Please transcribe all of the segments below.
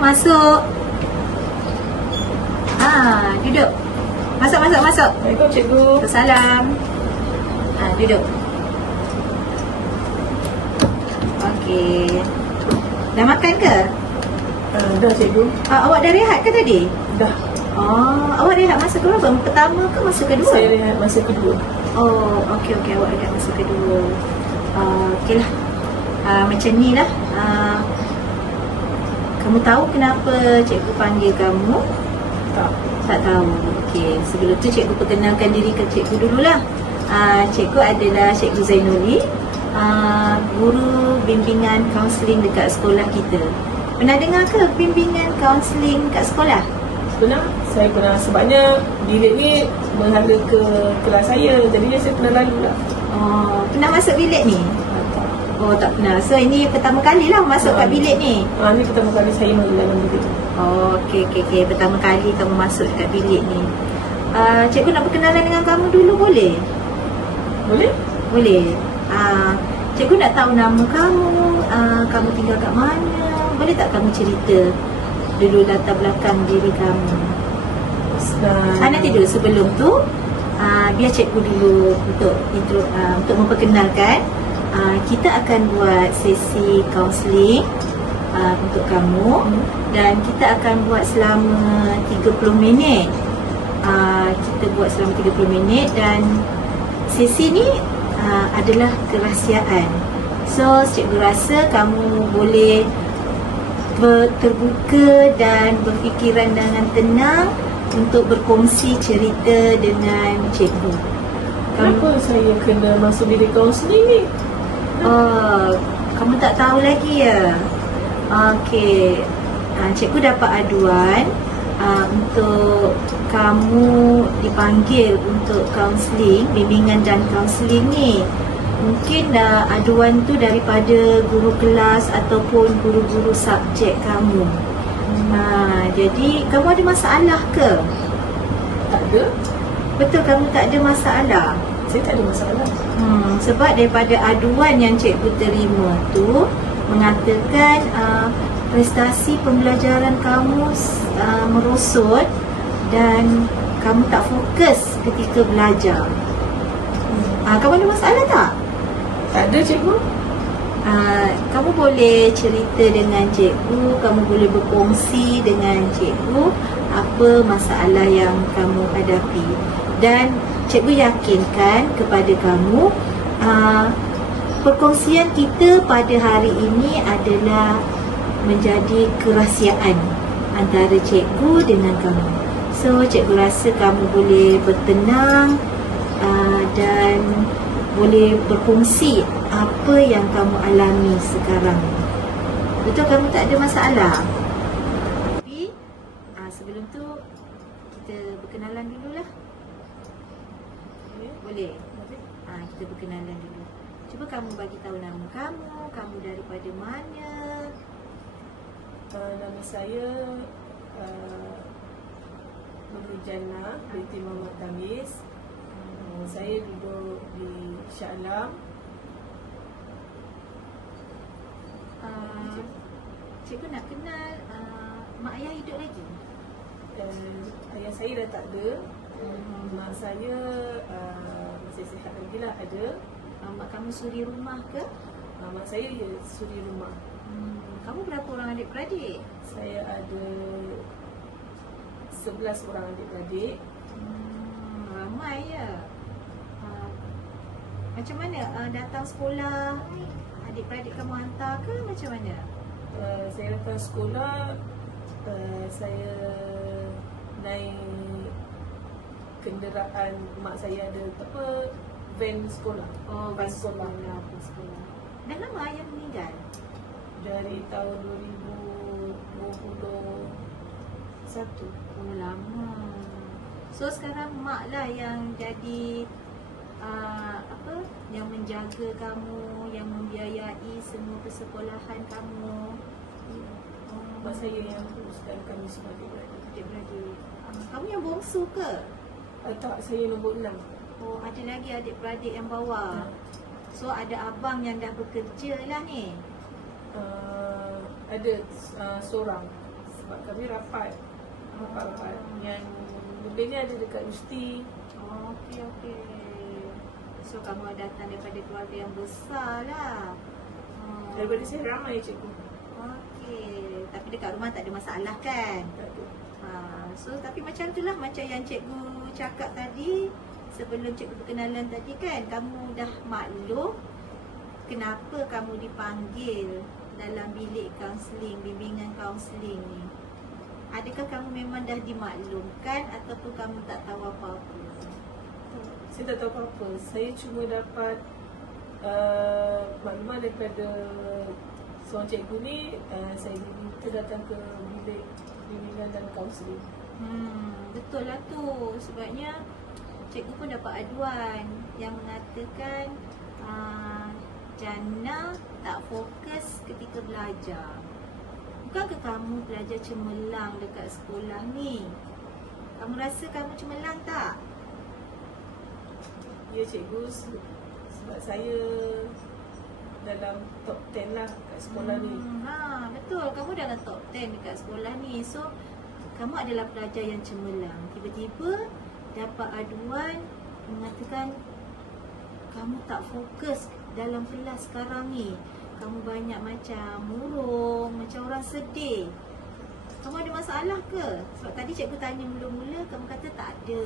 Masuk. Ah, duduk. Masuk, masuk, masuk. Assalamualaikum cikgu. Salam. Ah, duduk. Okey. Dah makan ke? Uh, dah cikgu. Ah, awak dah rehat ke tadi? Dah. Oh, awak rehat masa berapa? Pertama ke masa kedua? Saya rehat masa kedua. Oh, okey okey awak rehat masa kedua. Uh, okeylah. Uh, macam ni lah. Uh, kamu tahu kenapa cikgu panggil kamu? Tak. Tak tahu. Okey, sebelum tu cikgu perkenalkan diri ke cikgu dululah. Uh, cikgu adalah Cikgu Zainuli, uh, guru bimbingan kaunseling dekat sekolah kita. Pernah dengar ke bimbingan kaunseling kat sekolah? Pernah? Saya pernah sebabnya bilik ni menghala ke kelas saya. Jadinya saya pernah lalu lah. Oh, pernah masuk bilik ni? Oh, tak pernah. So, ini pertama kali lah masuk kat Ah. bilik ni. Ah, ni pertama kali saya masuk dalam bilik. Oh, okey, okey, okey. Pertama kali kamu masuk dekat bilik ni. Uh, cikgu nak berkenalan dengan kamu dulu boleh? Boleh? Boleh. Uh, cikgu nak tahu nama kamu, uh, kamu tinggal kat mana. Boleh tak kamu cerita dulu latar belakang diri kamu? Ah, nanti dulu sebelum tu, uh, biar cikgu dulu untuk intro, uh, untuk memperkenalkan. Uh, kita akan buat sesi kaunseling uh, untuk kamu Hmm. dan kita akan buat selama 30 minit. Uh, kita buat selama 30 minit dan sesi ni uh, adalah kerahsiaan. So, cikgu rasa kamu boleh ber- terbuka dan berfikiran dengan tenang untuk berkongsi cerita dengan cikgu. Kamu, Kenapa saya kena masuk bilik kaunseling ni? Oh, kamu tak tahu lagi ya? Okey. Uh, cikgu dapat aduan uh, untuk kamu dipanggil untuk kaunseling, bimbingan dan kaunseling ni. Mungkin uh, aduan tu daripada guru kelas ataupun guru-guru subjek kamu. Ha, jadi kamu ada masalah ke? Tak ada. Betul kamu tak ada masalah? Saya tak ada masalah. Hmm, sebab daripada aduan yang cikgu terima tu mengatakan uh, prestasi pembelajaran kamu uh, merosot dan kamu tak fokus ketika belajar. Uh, kamu ada masalah tak? Tak ada cikgu. Uh, kamu boleh cerita dengan cikgu, kamu boleh berkongsi dengan cikgu apa masalah yang kamu hadapi. Dan cikgu yakinkan kepada kamu uh, perkongsian kita pada hari ini adalah menjadi kerahsiaan antara cikgu dengan kamu. So cikgu rasa kamu boleh bertenang uh, dan boleh berkongsi apa yang kamu alami sekarang. Betul kamu tak ada masalah? Tapi uh, sebelum tu kita berkenalan dululah. Boleh? Ah, kita berkenalan dulu. Cuba kamu bagi tahu nama kamu, kamu daripada mana? Uh, nama saya uh, Nurul Jannah binti Muhammad Tamis. Uh, saya duduk Shah Alam. Uh, cikgu nak kenal uh, mak ayah hidup lagi. Uh, ayah saya dah tak ada. Uh, mak saya uh, masih sihat lagi lah ada. Uh, mak kamu suri rumah ke? Uh, mak saya ya suri rumah. Hmm, kamu berapa orang adik-beradik? Saya ada 11 orang adik-beradik. Hmm, ramai ya. Macam mana uh, datang sekolah adik-beradik kamu hantar ke macam mana? Uh, saya datang sekolah uh, saya naik kenderaan mak saya ada apa van sekolah Oh, van sekolah sekolah, bas sekolah. Dah lama ayah meninggal? dari tahun 2021 Oh, lama. So sekarang mak lah yang jadi uh, apa? Yang menjaga kamu, yang membiayai semua persekolahan kamu. Oh, mak saya yang uruskan kami semua adik-beradik. Uh, kamu yang bongsu ke? uh, tak saya nombor 6 Oh, ada lagi adik-beradik yang bawah. So ada abang yang dah bekerja lah ni. uh, ada uh, seorang sebab kami rapat rapat-rapat yang lebih ni ada dekat universiti Oh, okey okey. So kamu datang daripada keluarga yang besar lah. Oh. daripada saya ramai cikgu Okey. Tapi dekat rumah tak ada masalah kan? tak ada Ha, so tapi macam itulah macam yang cikgu cakap tadi sebelum cikgu perkenalan tadi kan kamu dah maklum kenapa kamu dipanggil dalam bilik kaunseling, bimbingan kaunseling ni. Adakah kamu memang dah dimaklumkan ataupun kamu tak tahu apa-apa? Saya tak tahu apa-apa saya cuma dapat uh, maklumat daripada seorang cikgu ni uh, saya diminta datang ke bilik bimbingan dan kaunseling Hmm, betul lah tu. Sebabnya cikgu pun dapat aduan yang mengatakan uh, Jana tak fokus ketika belajar. Bukankah kamu belajar cemerlang dekat sekolah ni? Kamu rasa kamu cemerlang tak? Ya cikgu se- sebab saya dalam top 10 lah kat sekolah ni. Hmm, ha, betul. Kamu dalam top 10 dekat sekolah ni. So, kamu adalah pelajar yang cemerlang. Tiba-tiba dapat aduan mengatakan kamu tak fokus dalam kelas sekarang ni. Kamu banyak macam murung, macam orang sedih. Kamu ada masalah ke? Sebab tadi cikgu tanya mula-mula, kamu kata tak ada.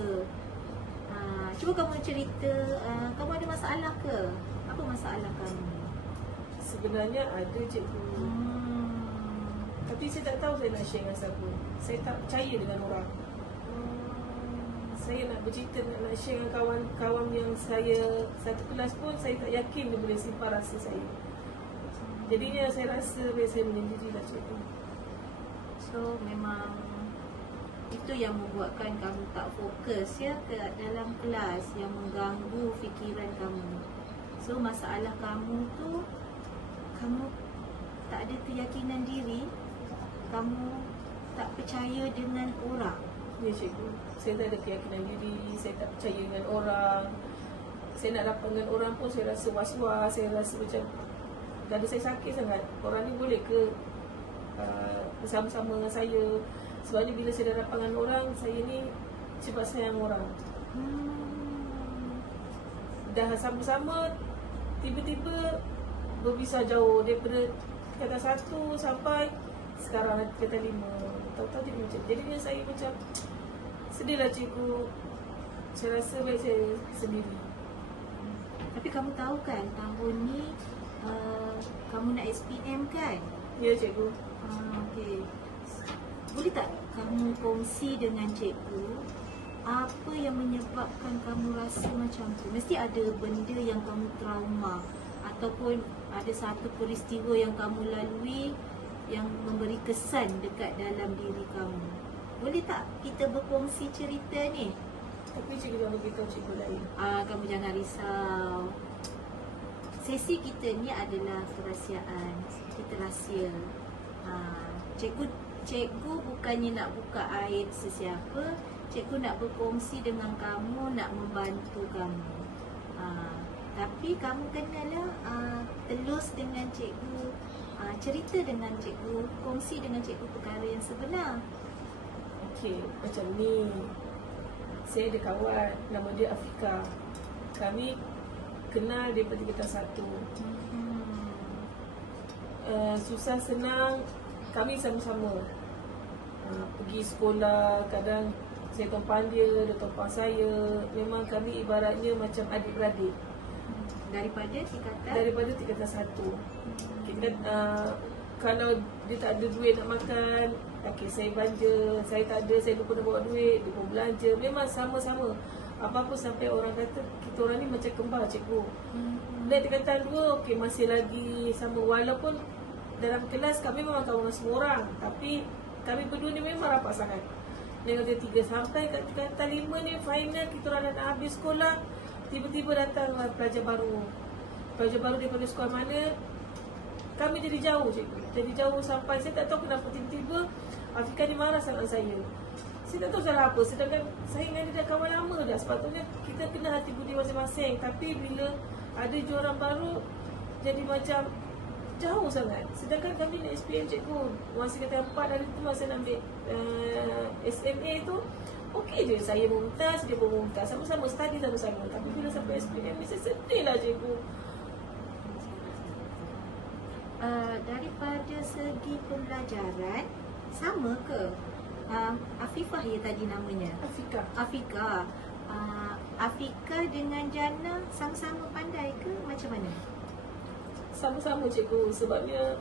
Cuba kamu cerita, uh, kamu ada masalah ke? Apa masalah kamu? Sebenarnya ada cikgu. Hmm. Tapi saya tak tahu saya nak share dengan siapa. Saya tak percaya dengan orang. Saya nak bercerita, nak, nak share dengan kawan-kawan yang saya satu kelas pun saya tak yakin dia boleh simpan rasa saya. Jadinya saya rasa saya menyendiri lah cikgu. So memang itu yang membuatkan kamu tak fokus ya ke dalam kelas yang mengganggu fikiran kamu. So masalah kamu tu kamu tak ada keyakinan diri, kamu tak percaya dengan orang. Ya cikgu, saya tak ada keyakinan diri, saya tak percaya dengan orang. Saya nak dapat dengan orang pun saya rasa was-was, saya rasa macam dada saya sakit sangat. Orang ni boleh ke uh, bersama-sama dengan saya? Sebabnya bila saya dah dapat dengan orang, saya ni cepat sayang orang. Hmm. Dah sama-sama, tiba-tiba berpisah jauh daripada kata satu sampai sekarang kata lima. Tahu-tahu jadi macam Jadinya saya macam sedihlah cikgu. Saya rasa baik saya sendiri. Tapi kamu tahu kan tahun ni uh, kamu nak SPM kan? Ya cikgu. Ah, okey. Boleh tak kamu kongsi dengan cikgu apa yang menyebabkan kamu rasa macam tu? Mesti ada benda yang kamu trauma ataupun ada satu peristiwa yang kamu lalui yang memberi kesan dekat dalam diri kamu. Boleh tak kita berkongsi cerita ni? Tapi cikgu dah beritahu cikgu lain. Ah, kamu jangan risau. Sesi kita ni adalah kerahsiaan. Kita rahsia. Ah, cikgu cikgu bukannya nak buka aib sesiapa. Cikgu nak berkongsi dengan kamu, nak membantu kamu. Ah, tapi kamu kenalah ah, telus dengan cikgu. Ah, cerita dengan cikgu, kongsi dengan cikgu perkara yang sebenar. Okey, macam ni. Saya ada kawan nama dia Afika. Kami kenal daripada kita satu. Hmm. Uh, susah senang kami sama-sama uh, pergi sekolah kadang saya tumpang dia dia tumpang saya. Memang kami ibaratnya macam adik-beradik. Daripada tingkatan? Daripada tingkatan satu. Kita uh, kalau dia tak ada duit nak makan okey saya belanja. Saya tak ada saya lupa nak bawa duit dia pun belanja. Memang sama-sama. Apa-apa sampai orang kata kita orang ni macam kembar cikgu. Hmm. dan tingkatan dua okey masih lagi sama. Walaupun dalam kelas kami memang kawan semua orang. Tapi kami berdua ni memang rapat sangat. Dia tiga sampai kat tingkatan lima ni final kita orang dah habis sekolah tiba-tiba datang pelajar baru. Pelajar baru daripada sekolah mana? Kami jadi jauh cikgu. Jadi jauh sampai saya tak tahu kenapa tiba-tiba Afika ni marah sangat saya. Saya tak tahu salah apa sedangkan saya dengan dia dah kawan lama dah. Sepatutnya kita kenal hati budi masing-masing. Tapi bila ada orang baru jadi macam jauh sangat. Sedangkan kami nak SPM cikgu, masa kata empat hari tu masa nak ambil uh, SMA tu, okey je saya mumtaz, dia pun mumtaz. Sama-sama study sama-sama. Tapi bila sampai SPM ni saya sedih lah cikgu. Uh, daripada segi pembelajaran sama ke? Uh, Afifah ya tadi namanya. Afika. Afika. Uh, Afika dengan Jana sama-sama pandai ke macam mana? Sama-sama cikgu sebabnya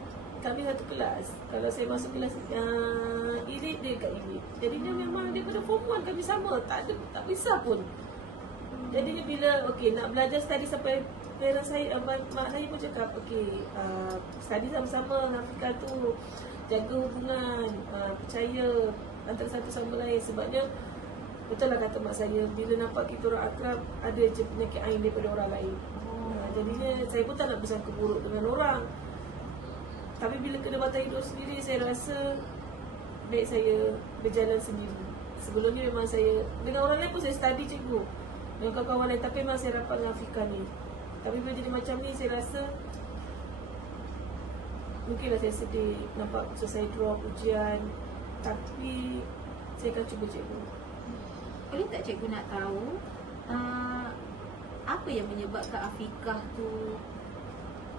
kami satu kelas. Kalau saya masuk kelas uh, Irit dia kat Irit. Jadinya memang daripada form 1 kami sama. Tak ada tak bisa pun. Jadinya bila okey nak belajar study sampai parents saya uh, mak, saya pun cakap okey uh, study sama-sama dengan Afika tu jaga hubungan uh, percaya antara satu sama lain sebabnya betul lah kata mak saya bila nampak kita orang akrab ada je penyakit ain daripada orang lain. Jadinya saya pun tak nak bersangka buruk dengan orang. Tapi bila kena batai hidup sendiri saya rasa baik saya berjalan sendiri. Sebelumnya memang saya dengan orang lain pun saya study cikgu dengan kawan-kawan lain tapi memang saya rapat dengan Afika ni. Tapi bila jadi macam ni saya rasa Mungkinlah saya sedih nampak selesai drop ujian Tapi saya akan cuba cikgu Boleh tak cikgu nak tahu uh, apa yang menyebabkan Afikah tu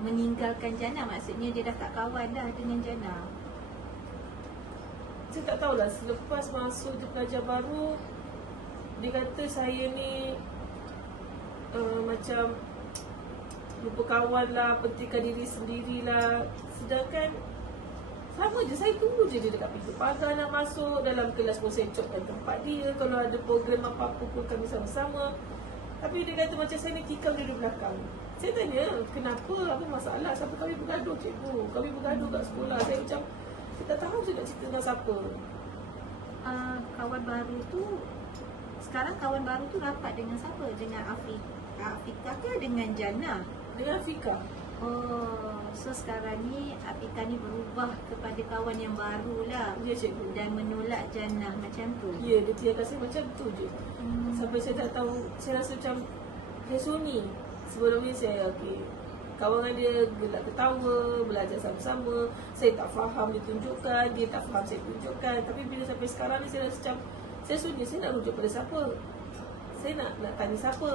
meninggalkan Jana? Maksudnya dia dah tak kawan dah dengan Jana. Saya tak tahulah. Selepas masuk je pelajar baru Dia kata saya ni uh, Macam Lupa kawan lah, pentingkan diri sendirilah Sedangkan sama je, saya tunggu je dia dekat pintu pagar nak masuk. Dalam kelas pun saya cotkan tempat dia. Kalau ada program apa-apa pun kami sama-sama Tapi dia kata macam saya ni tikam dia di belakang. Saya tanya, kenapa, apa masalah? Sampai kami bergaduh cikgu? Kami bergaduh kat sekolah. Saya macam, saya tak tahu saya nak cerita dengan siapa. Uh, kawan baru tu sekarang kawan baru tu rapat dengan siapa? Dengan Afik Afika ke dengan Jana? Dengan Fika Oh, so sekarang ni Afika ni berubah kepada kawan yang baru lah Ya cikgu. Dan menolak Jana macam tu. Ya, dia tiada saya macam tu je. Hmm. Sampai saya tak tahu Saya rasa macam Saya sunyi Sebelum ni saya okay, Kawan dia gelak ketawa Belajar sama-sama. Saya tak faham dia tunjukkan Dia tak faham saya tunjukkan. Tapi bila sampai sekarang ni Saya rasa macam Saya sunyi Saya nak rujuk pada siapa? Saya nak nak tanya siapa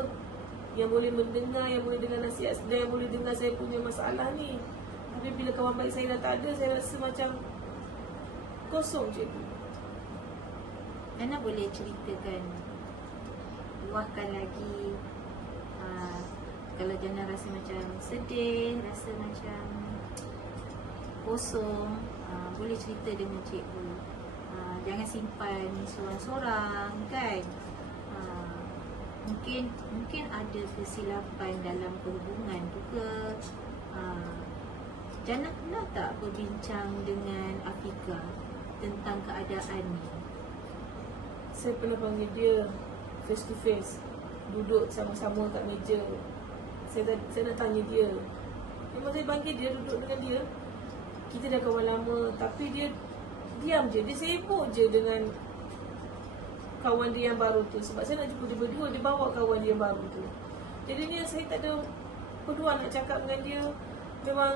Yang boleh mendengar Yang boleh dengar nasihat Dan yang boleh dengar saya punya masalah ni Tapi bila kawan baik saya dah tak ada Saya rasa macam Kosong cikgu Jana boleh ceritakan luahkan lagi uh, kalau Jana rasa macam sedih, rasa macam kosong, uh, boleh cerita dengan cikgu. Uh, jangan simpan seorang-seorang kan. Uh, mungkin mungkin ada kesilapan dalam perhubungan ke. Uh, Jana pernah tak berbincang dengan Afika tentang keadaan ni? Saya pernah panggil dia face to face Duduk sama-sama kat meja Saya, saya nak tanya dia Memang saya panggil dia duduk dengan dia Kita dah kawan lama Tapi dia diam je Dia sibuk je dengan Kawan dia yang baru tu. Sebab saya nak jumpa dia berdua Dia bawa kawan dia yang baru tu. Jadi ni saya tak ada Peluang nak cakap dengan dia. Memang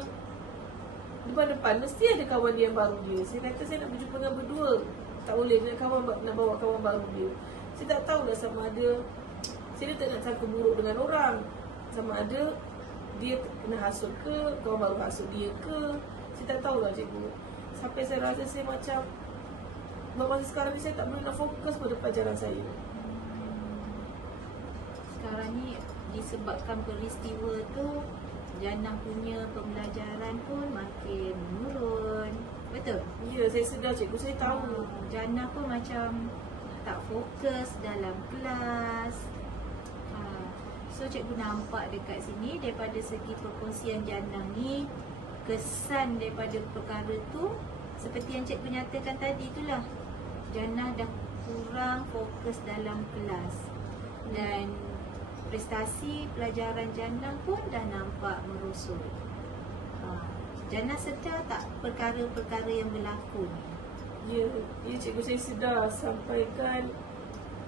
Depan-depan Mesti ada kawan dia yang baru dia. Saya kata saya nak berjumpa dengan berdua. Tak boleh nak kawan nak bawa kawan baru dia. Saya tak tahulah sama ada. Saya tak nak sangka buruk dengan orang. Sama ada Dia kena hasut ke Kawan baru hasut dia ke. Saya tak tahulah cikgu. Sampai saya rasa saya macam Buat masa sekarang ni saya tak boleh nak fokus pada pelajaran saya. Sekarang ni disebabkan peristiwa tu Jana punya pembelajaran pun makin menurun. Betul? Ya saya sedar cikgu. Saya tahu. Ah, Jana pun macam tak fokus dalam kelas. Ah, So cikgu nampak dekat sini daripada segi perkongsian Jana ni Kesan daripada perkara tu Seperti yang cikgu nyatakan tadi itulah Jana dah kurang fokus dalam kelas Dan prestasi pelajaran Jana pun dah nampak merosot Ah, Jana sedar tak perkara-perkara yang berlaku ni? Ya, ya cikgu saya sedar sampaikan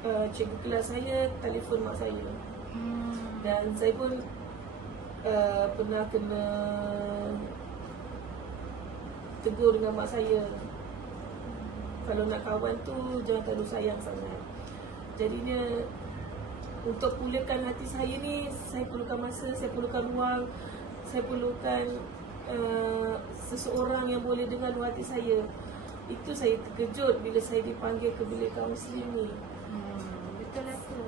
uh, cikgu kelas saya telefon mak saya Hmm. dan saya pun uh, pernah kena tegur dengan mak saya kalau nak kawan tu jangan terlalu sayang sangat jadinya untuk pulihkan hati saya ni saya perlukan masa saya perlukan ruang saya perlukan uh, seseorang yang boleh dengar luar hati saya itu saya terkejut bila saya dipanggil ke bilik kaunseling ni Hmm, betul lah tu.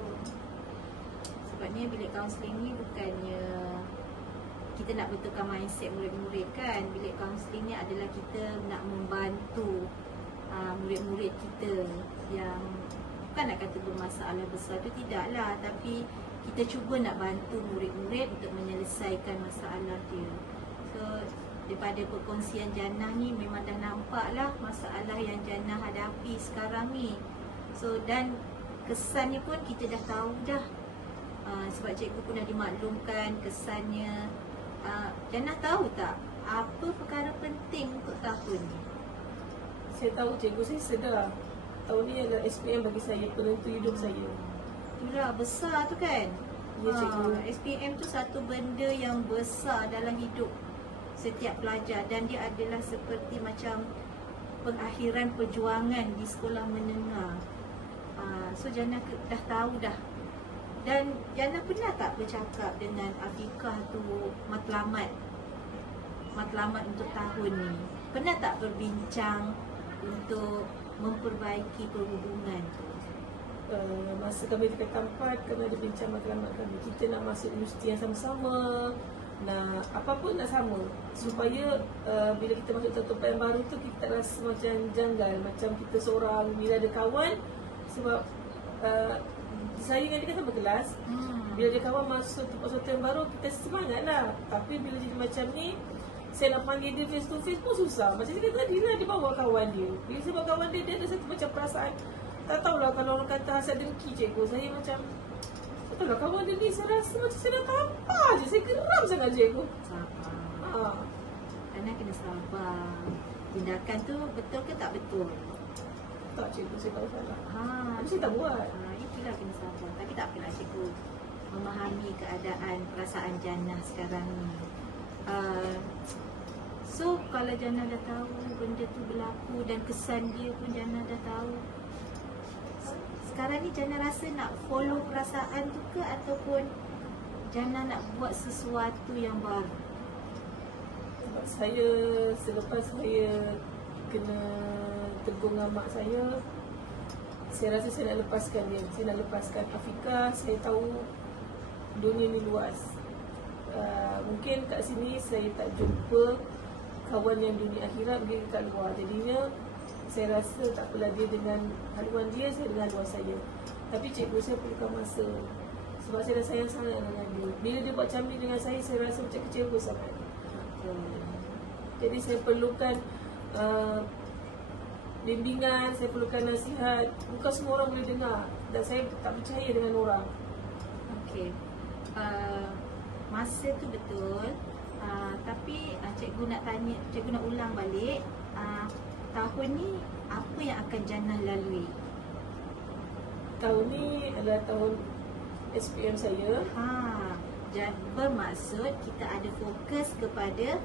Sebabnya bilik kaunseling ni bukannya kita nak betulkan mindset murid-murid kan. Bilik kaunseling ni adalah kita nak membantu uh, murid-murid kita yang bukan nak kata bermasalah besar tu tidaklah tapi kita cuba nak bantu murid-murid untuk menyelesaikan masalah dia. So daripada perkongsian Jannah ni memang dah nampak lah masalah yang Jannah hadapi sekarang ni. So dan kesannya pun kita dah tahu dah. Uh, sebab cikgu pun dah dimaklumkan kesannya. Uh, Jannah tahu tak apa perkara penting untuk tahun ni? Saya tahu cikgu saya sedar tahun ni adalah SPM bagi saya penentu hidup saya Itulah besar tu kan? Ya, cikgu. Ah, SPM tu satu benda yang besar dalam hidup setiap pelajar dan dia adalah seperti macam pengakhiran perjuangan di sekolah menengah. Ah, so Jana dah tahu dah. Dan Jana pernah tak bercakap dengan Afiqah tu matlamat matlamat untuk tahun ni? Pernah tak berbincang untuk memperbaiki perhubungan tu? uh, masa kami dekat tempat kami ada bincang matlamat kami. Kita nak masuk universiti yang sama-sama nak apa pun nak sama. Supaya uh, bila kita masuk satu tempat yang baru tu kita tak rasa macam janggal. Macam kita seorang bila ada kawan sebab uh, saya dengan dia kan sama kelas. Hmm. bila ada kawan masuk tempat sesuatu yang baru kita semangat lah tapi bila jadi macam ni saya nak panggil dia face to face pun susah Macam dia kata lah dia bawa kawan dia Bila saya bawa kawan dia, dia ada satu macam perasaan Tak tahulah kalau orang kata hasad dengki cikgu Saya macam Tak tahulah kawan dia ni saya rasa macam saya dah tampar je Saya geram sangat cikgu Sabar. ha. Kerana kena sabar. Tindakan tu betul ke tak betul? Tak cikgu saya tahu salah Ha, Tapi saya tak buat Ha, itulah kena sabar. Tapi tak apalah cikgu memahami keadaan perasaan Jannah sekarang ni. Uh, so kalau Jannah dah tahu benda tu berlaku dan kesan dia pun Jannah dah tahu. Sekarang ni Jannah rasa nak follow perasaan tu ke ataupun Jannah nak buat sesuatu yang baru? Sebab saya selepas saya kena tegur dengan mak saya Saya rasa saya nak lepaskan dia Saya nak lepaskan Afika Saya tahu dunia ni luas uh, Mungkin kat sini saya tak jumpa kawan yang dunia akhirat Mungkin kat luar Jadinya saya rasa tak apalah dia dengan haluan dia Saya dengan haluan saya Tapi cikgu saya perlukan masa Sebab saya dah sayang sangat dengan dia Bila dia buat macam ni dengan saya Saya rasa macam kecewa sangat jadi saya perlukan uh, bimbingan, saya perlukan nasihat. Bukan semua orang boleh dengar dan saya tak percaya dengan orang. Okey. Uh, masa tu betul. Uh, tapi uh, cikgu nak tanya, cikgu nak ulang balik. Uh, tahun ni apa yang akan Jannah lalui? Tahun ni adalah tahun SPM saya. Ha, jan, bermaksud kita ada fokus kepada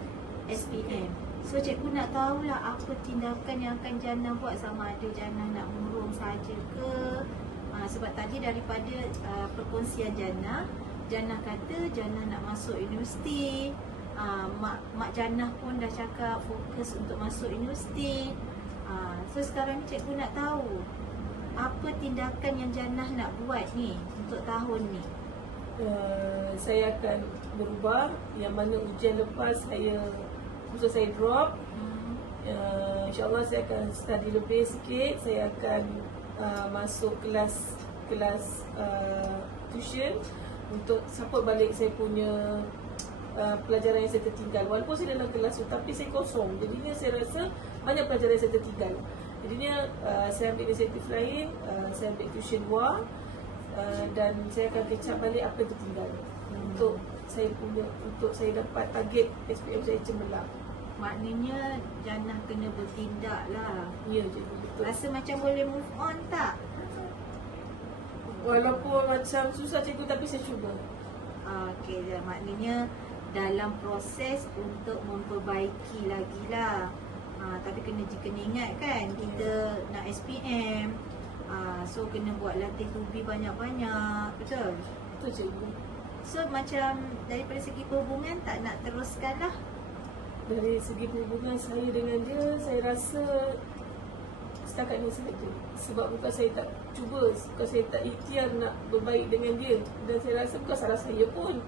SPM. So cikgu nak tahulah apa tindakan yang akan Jannah buat sama ada Jannah nak murung saja ke. Uh, sebab tadi daripada uh, perkongsian Jannah, Jannah kata Jannah nak masuk universiti. Mak mak Jannah pun dah cakap fokus untuk masuk universiti. Uh, so sekarang ni cikgu nak tahu apa tindakan yang Jannah nak buat ni untuk tahun ni. Uh, saya akan berubah yang mana ujian lepas saya Usaha saya drop Hmm. uh, InsyaAllah saya akan study lebih sikit Saya akan uh, masuk kelas kelas uh, tuition Untuk support balik saya punya uh, pelajaran yang saya tertinggal. Walaupun saya dalam kelas tu tapi saya kosong. Jadinya saya rasa banyak pelajaran yang saya tertinggal. Jadinya uh, saya ambil inisiatif lain uh, Saya ambil tuition luar uh, Dan saya akan kecap balik apa yang tertinggal. Untuk saya punya untuk saya dapat target SPM saya cemerlang. Maknanya Jannah kena bertindak lah. Ya cikgu betul. Rasa macam boleh move on tak? Walaupun macam susah cikgu tapi saya cuba. Okey, dah. maknanya dalam proses untuk memperbaiki lagi lah Ha, tapi kena kena ingat kan kita nak SPM. Ha, so kena buat latih tubi banyak-banyak. Betul? Itu cikgu. So macam daripada segi perhubungan tak nak teruskan lah. Dari segi hubungan saya dengan dia, saya rasa setakat ni sahaja. Sebab bukan saya tak cuba, bukan saya tak ikhtiar nak berbaik dengan dia. Dan saya rasa bukan salah saya pun.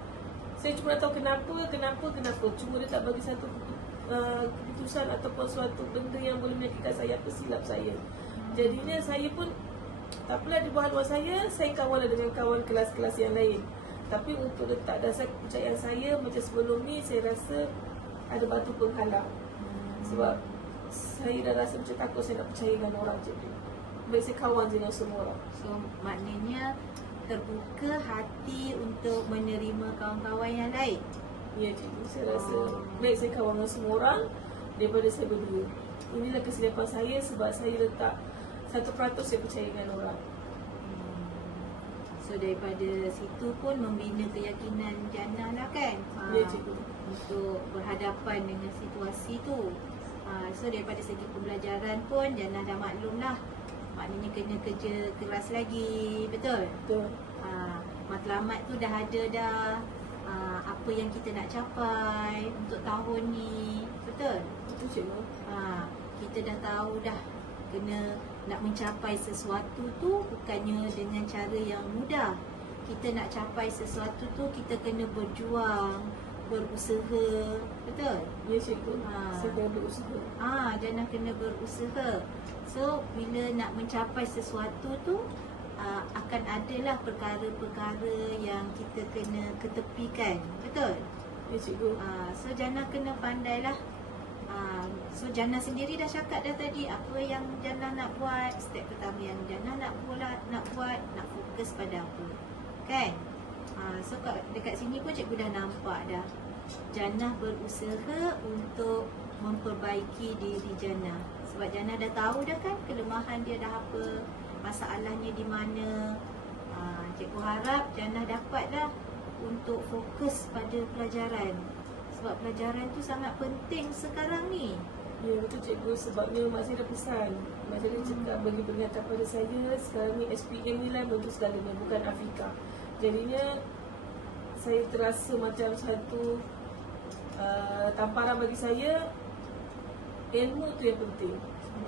Saya cuma tahu kenapa, kenapa, kenapa. Cuma dia tak bagi satu uh, keputusan ataupun suatu benda yang boleh menyakitkan saya apa silap saya. Jadinya saya pun tak apalah di bawah luar saya, saya kawan dengan kawan kelas-kelas yang lain. Tapi untuk letak dasar kepercayaan saya macam sebelum ni saya rasa ada batu penghalang. Sebab saya dah rasa macam takut saya nak percaya dengan orang je. Baik saya kawan dengan semua orang. So maknanya terbuka hati untuk menerima kawan-kawan yang lain. Ya cikgu, saya rasa Oh. baik saya kawan dengan semua orang daripada saya berdua. Inilah kesilapan saya sebab saya letak satu peratus saya percaya dengan orang. So daripada situ pun membina keyakinan Jannah lah kan ha, Ya, cikgu. Untuk berhadapan dengan situasi tu ha, So daripada segi pembelajaran pun Jannah dah maklum lah Maknanya kena kerja keras lagi Betul? Betul. ha, Matlamat tu dah ada dah ha, Apa yang kita nak capai Untuk tahun ni Betul? Itu cikgu. ha, kita dah tahu dah kena nak mencapai sesuatu tu bukannya dengan cara yang mudah. Kita nak capai sesuatu tu kita kena berjuang, berusaha. Betul? Ya cikgu. Ha. Saya dah berusaha. Ah, jangan kena berusaha. So, bila nak mencapai sesuatu tu uh, akan adalah perkara-perkara yang kita kena ketepikan. Betul? Ya cikgu. Ah, so Jana kena pandailah. Ah, so Jana sendiri dah cakap dah tadi apa yang Jana nak buat. Step pertama yang Jana nak buat, nak buat, nak fokus pada apa. Kan? Ah, so kat, dekat sini pun cikgu dah nampak dah. Jana berusaha untuk memperbaiki diri Jana. Sebab Jana dah tahu dah kan kelemahan dia dah apa, masalahnya di mana. Ah, cikgu harap Jana dapatlah untuk fokus pada pelajaran. Sebab pelajaran tu sangat penting sekarang ni. Ya betul cikgu sebabnya mak saya dah pesan saya dah cakap bagi peringatan pada saya Sekarang ni SPM ni lah bentuk segalanya bukan Afrika Jadinya saya terasa macam satu uh, tamparan bagi saya Ilmu tu yang penting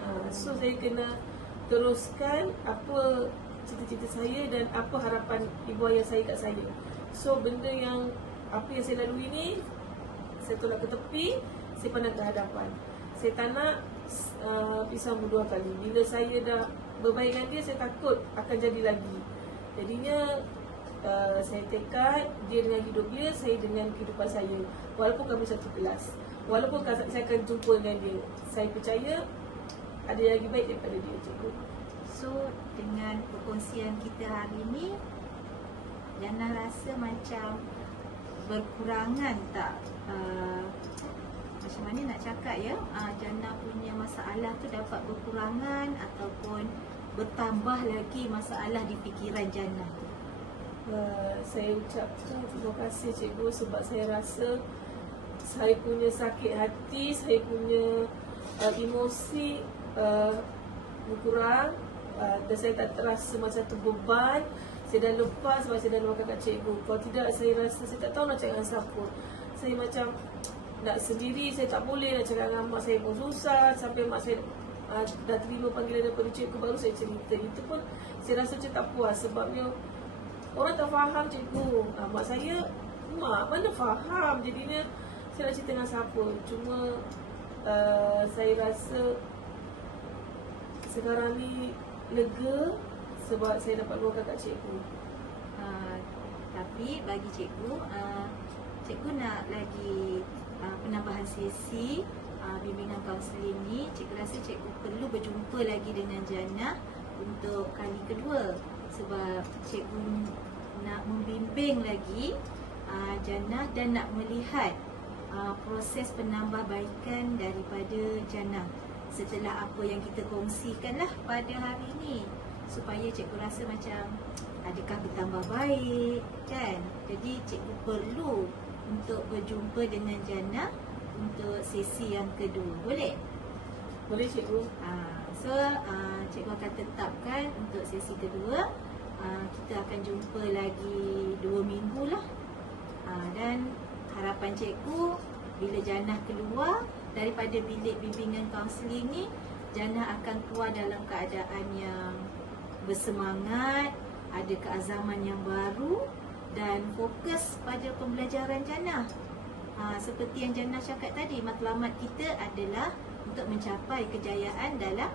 uh, So saya kena teruskan apa cita-cita saya dan apa harapan ibu ayah saya kat saya So benda yang apa yang saya lalui ni saya tolak ke tepi, saya pandang ke hadapan. Saya tak nak uh, pisau berdua kali. Bila saya dah berbaik dengan dia, saya takut akan jadi lagi. Jadinya uh, saya tekad dia dengan hidup dia, saya dengan kehidupan saya. Walaupun kami satu kelas. Walaupun saya akan jumpa dengan dia. Saya percaya ada yang lagi baik daripada dia, cikgu. So dengan perkongsian kita hari ni Jana rasa macam berkurangan tak uh, macam mana nak cakap ya uh, Jana punya masalah tu dapat berkurangan ataupun bertambah lagi masalah di fikiran Jana tu. Uh, saya ucapkan terima kasih cikgu sebab saya rasa saya punya sakit hati, saya punya uh, emosi uh, berkurang uh, dan saya tak terasa macam tu beban. Saya dah lepas sebab saya dah luahkan kat cikgu. Kalau tidak saya rasa saya tak tahu nak cakap dengan siapa. Saya macam nak sendiri, saya tak boleh nak cakap dengan mak saya pun susah sampai mak saya uh, dah terima panggilan daripada cikgu baru saya cerita. Itu pun saya rasa macam tak puas sebabnya Orang tak faham cikgu. Ah, Mak saya Mak mana faham? Jadinya Saya nak cerita dengan siapa. Cuma uh, Saya rasa Sekarang ni Lega Sebab saya dapat luahkan kat cikgu. Uh, tapi bagi cikgu uh, cikgu nak lagi uh, penambahan sesi uh, bimbingan kaunseling ni cikgu rasa cikgu perlu berjumpa lagi dengan Jana untuk kali kedua. Sebab cikgu nak membimbing lagi uh, Jana dan nak melihat uh, proses penambahbaikan daripada Jana setelah apa yang kita kongsikan lah pada hari ini supaya cikgu rasa macam adakah bertambah baik kan? Jadi cikgu perlu untuk berjumpa dengan Jana untuk sesi yang kedua. Boleh? Boleh cikgu. Uh, so uh, cikgu akan tetapkan untuk sesi kedua uh, kita akan jumpa lagi dua minggu lah. Uh, dan harapan cikgu bila Jannah keluar daripada bilik bimbingan kaunseling ni Jannah akan keluar dalam keadaan yang bersemangat ada keazaman yang baru dan fokus pada pembelajaran Jannah. Ha, seperti yang Jannah cakap tadi matlamat kita adalah untuk mencapai kejayaan dalam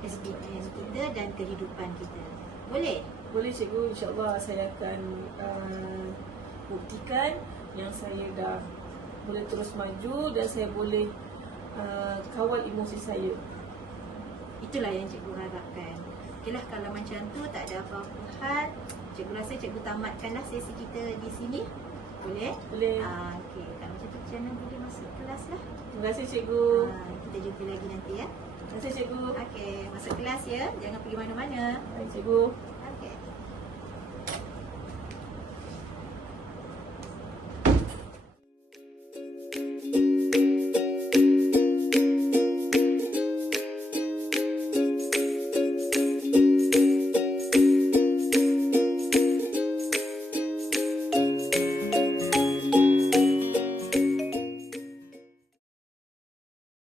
SPM kita dan kehidupan kita. Boleh? Boleh cikgu, insyaAllah saya akan uh, buktikan yang saya dah boleh terus maju dan saya boleh uh, kawal emosi saya. Itulah yang cikgu harapkan. Okeylah kalau macam tu tak ada apa-apa hal, cikgu rasa cikgu tamatkanlah sesi kita di sini. Boleh? Boleh. Ah, okey. Kalau macam tu Jana boleh masuk kelas lah. Terima kasih cikgu. Ah, kita jumpa lagi nanti ya. Terima kasih cikgu. Okey, masuk kelas ya. Jangan pergi mana-mana. Baik cikgu.